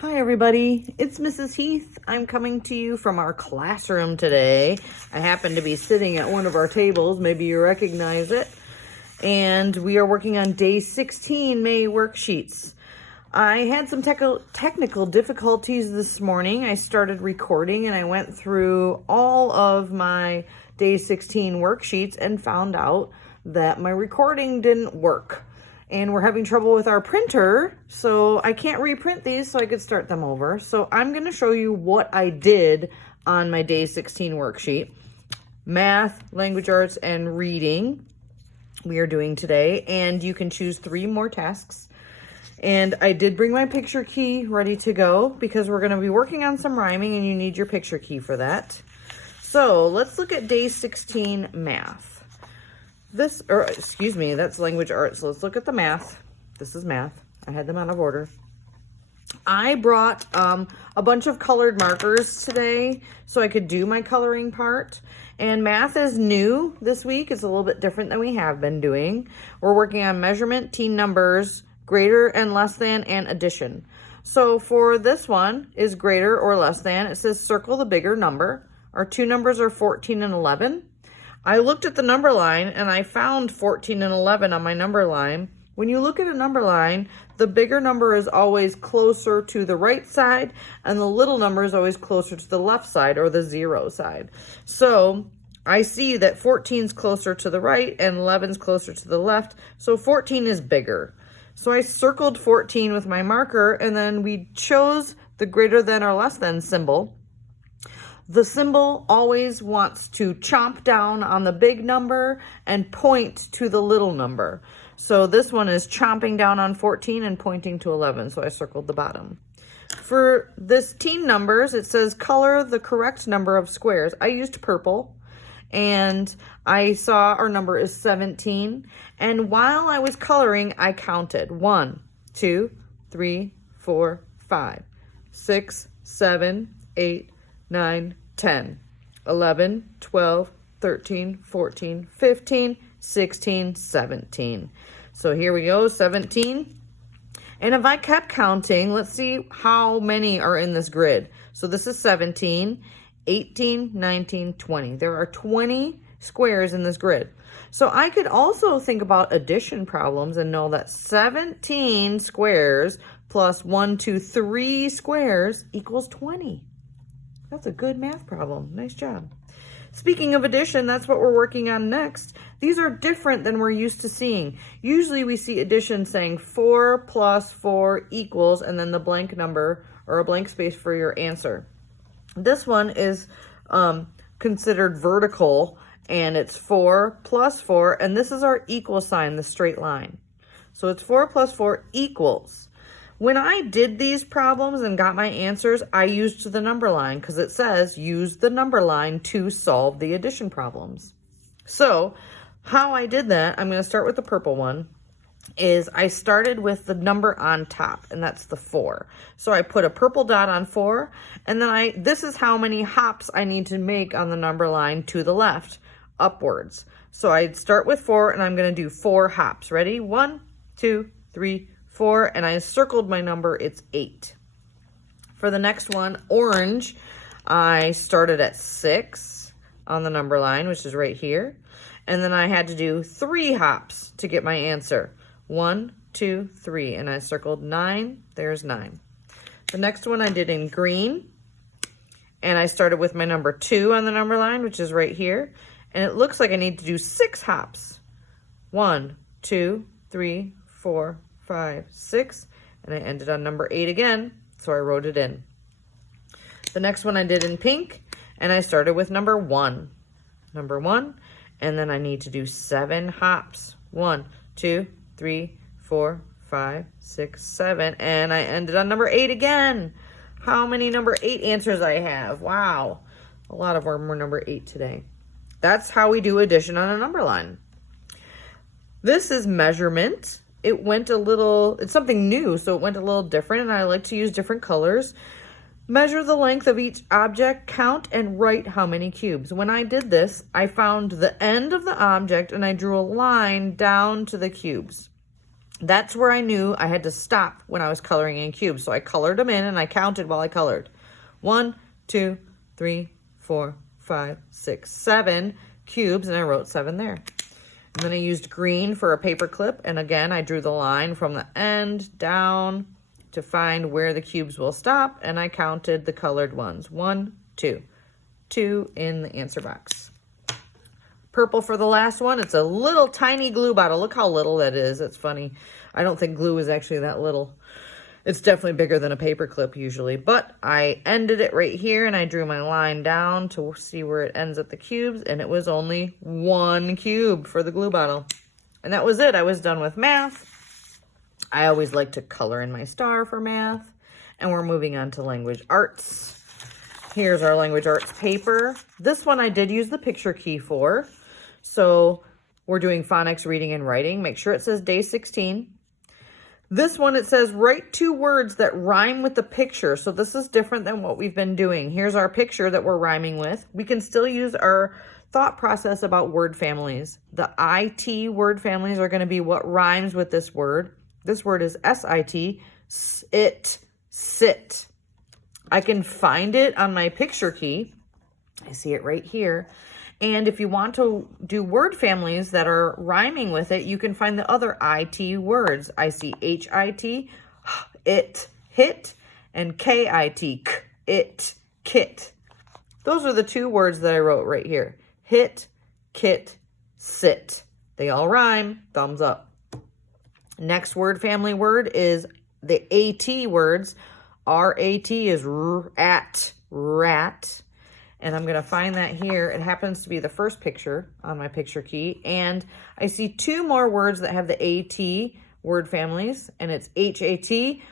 Hi everybody, it's Mrs. Heath. I'm coming to you from our classroom today. I happen to be sitting at one of our tables, maybe you recognize it, and we are working on day 16 May worksheets. I had some technical difficulties this morning. I started recording and I went through all of my day 16 worksheets and found out that my recording didn't work. And we're having trouble with our printer, so I can't reprint these so I could start them over. So I'm going to show you what I did on my day 16 worksheet. Math, language arts, and reading we are doing today, and you can choose 3 more tasks. And I did bring my picture key ready to go because we're going to be working on some rhyming and you need your picture key for that. So let's look at day 16 math. That's language arts. So let's look at the math. This is math. I had them out of order. I brought a bunch of colored markers today so I could do my coloring part. And math is new this week. It's a little bit different than we have been doing. We're working on measurement, teen numbers, greater and less than, and addition. So for this one is greater or less than. It says circle the bigger number. Our 2 numbers are 14 and 11. I looked at the number line and I found 14 and 11 on my number line. When you look at a number line, the bigger number is always closer to the right side and the little number is always closer to the left side or the 0 side. So I see that 14 is closer to the right and 11 is closer to the left. So 14 is bigger. So I circled 14 with my marker and then we chose the greater than or less than symbol. The symbol always wants to chomp down on the big number and point to the little number. So this one is chomping down on 14 and pointing to 11. So I circled the bottom. For this teen numbers, it says color the correct number of squares. I used purple and I saw our number is 17. And while I was coloring, I counted 1, 2, 3, 4, 5, 6, 7, 8, 9, 10, 11, 12, 13, 14, 15, 16, 17. So here we go, 17. And if I kept counting, let's see how many are in this grid. So this is 17, 18, 19, 20. There are 20 squares in this grid. So I could also think about addition problems and know that 17 squares plus 1, 2, 3 squares equals 20. That's a good math problem. Nice job. Speaking of addition, that's what we're working on next. These are different than we're used to seeing. Usually we see addition saying 4 plus 4 equals, and then the blank number or a blank space for your answer. This one is considered vertical, and it's 4 plus 4, and this is our equal sign, the straight line. So it's 4 plus 4 equals. When I did these problems and got my answers, I used the number line because it says use the number line to solve the addition problems. So how I did that, I'm going to start with the purple one, is I started with the number on top, and that's the 4. So I put a purple dot on 4, and then this is how many hops I need to make on the number line to the left, upwards. So I'd start with 4, and I'm going to do 4 hops. Ready? 1, 2, 3, 4, and I circled my number, it's 8. For the next one, orange, I started at 6 on the number line, which is right here. And then I had to do 3 hops to get my answer. 1, 2, 3, and I circled 9, there's 9. The next one I did in green, and I started with my number 2 on the number line, which is right here. And it looks like I need to do 6 hops. 1, 2, 3, 4, 5, 6, and I ended on number 8 again, so I wrote it in. The next one I did in pink, and I started with number 1, and then I need to do 7 hops. 1, 2, 3, 4, 5, 6, 7, and I ended on number 8 again. How many number 8 answers I have? Wow, a lot of them were number 8 today. That's how we do addition on a number line. This is measurement. It's something new, so it went a little different, and I like to use different colors. Measure the length of each object, count, and write how many cubes. When I did this, I found the end of the object, and I drew a line down to the cubes. That's where I knew I had to stop when I was coloring in cubes. So I colored them in and I counted while I colored. 1, 2, 3, 4, 5, 6, 7 cubes, and I wrote 7 there. And then I used green for a paper clip, and again, I drew the line from the end down to find where the cubes will stop, and I counted the colored ones. 1, 2, 2 in the answer box. Purple for the last one. It's a little tiny glue bottle. Look how little that is. It's funny. I don't think glue is actually that little. It's definitely bigger than a paper clip usually, but I ended it right here and I drew my line down to see where it ends at the cubes, and it was only 1 cube for the glue bottle. And that was it. I was done with math. I always like to color in my star for math, and we're moving on to language arts. Here's our language arts paper. This one I did use the picture key for. So we're doing phonics, reading, and writing. Make sure it says day 16. This one, it says, write 2 words that rhyme with the picture. So this is different than what we've been doing. Here's our picture that we're rhyming with. We can still use our thought process about word families. The IT word families are going to be what rhymes with this word. This word is SIT, it, sit. I can find it on my picture key. I see it right here. And if you want to do word families that are rhyming with it, you can find the other IT words. I see HIT, it, hit, and KIT, k, it, kit. Those are the 2 words that I wrote right here. Hit, kit, sit. They all rhyme. Thumbs up. Next word family word is the AT words. RAT is rat, rat. And I'm going to find that here. It happens to be the first picture on my picture key. And I see 2 more words that have the AT word families. And it's HAT,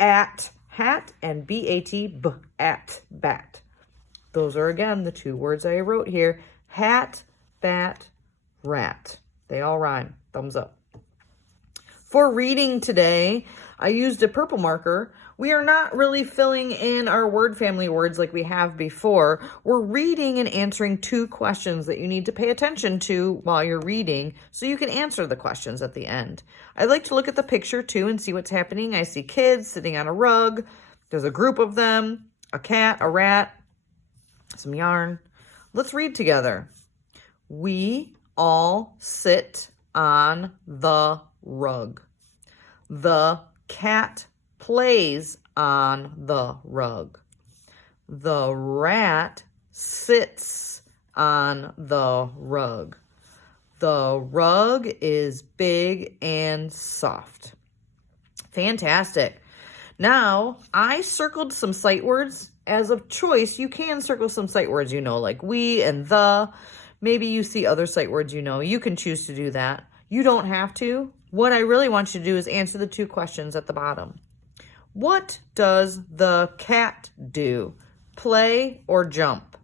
at, hat, and BAT, b, at, bat. Those are, again, the 2 words I wrote here. Hat, bat, rat. They all rhyme. Thumbs up. For reading today, I used a purple marker. We are not really filling in our word family words like we have before. We're reading and answering 2 questions that you need to pay attention to while you're reading so you can answer the questions at the end. I like to look at the picture too and see what's happening. I see kids sitting on a rug. There's a group of them, a cat, a rat, some yarn. Let's read together. We all sit on the rug. The cat plays on the rug. The rat sits on the rug. The rug is big and soft. Fantastic. Now, I circled some sight words. As of choice, you can circle some sight words you know, like we and the. Maybe you see other sight words you know. You can choose to do that. You don't have to. What I really want you to do is answer the 2 questions at the bottom. What does the cat do? Play or jump?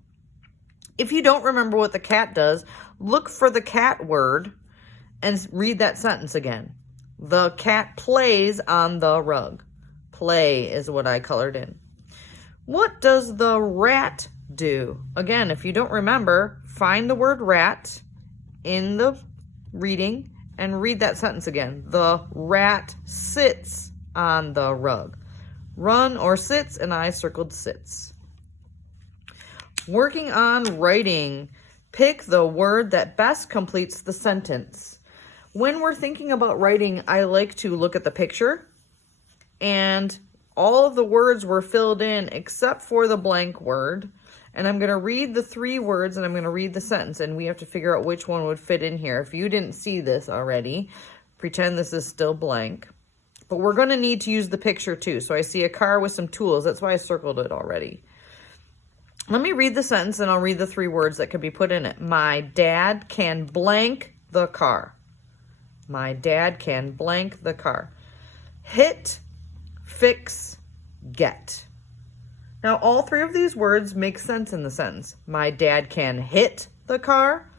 If you don't remember what the cat does, look for the cat word and read that sentence again. The cat plays on the rug. Play is what I colored in. What does the rat do? Again, if you don't remember, find the word rat in the reading and read that sentence again. The rat sits on the rug. Run or sits, and I circled sits. Working on writing, pick the word that best completes the sentence. When we're thinking about writing, I like to look at the picture, and all of the words were filled in except for the blank word. And I'm going to read the 3 words, and I'm going to read the sentence, and we have to figure out which one would fit in here. If you didn't see this already, pretend this is still blank. But we're going to need to use the picture too. So I see a car with some tools. That's why I circled it already. Let me read the sentence, and I'll read the 3 words that could be put in it. My dad can blank the car. My dad can blank the car. Hit, fix, get. Now, all 3 of these words make sense in the sentence. My dad can hit the car.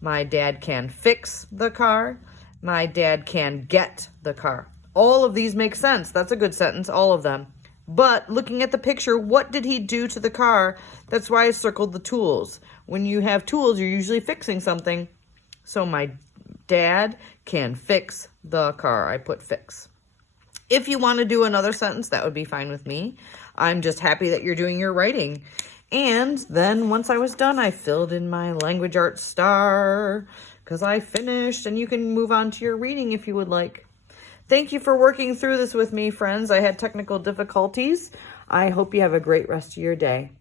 My dad can fix the car. My dad can get the car. All of these make sense. That's a good sentence, all of them. But looking at the picture, what did he do to the car? That's why I circled the tools. When you have tools, you're usually fixing something. So my dad can fix the car. I put fix. If you want to do another sentence, that would be fine with me. I'm just happy that you're doing your writing. And then once I was done, I filled in my language arts star because I finished, and you can move on to your reading if you would like. Thank you for working through this with me, friends. I had technical difficulties. I hope you have a great rest of your day.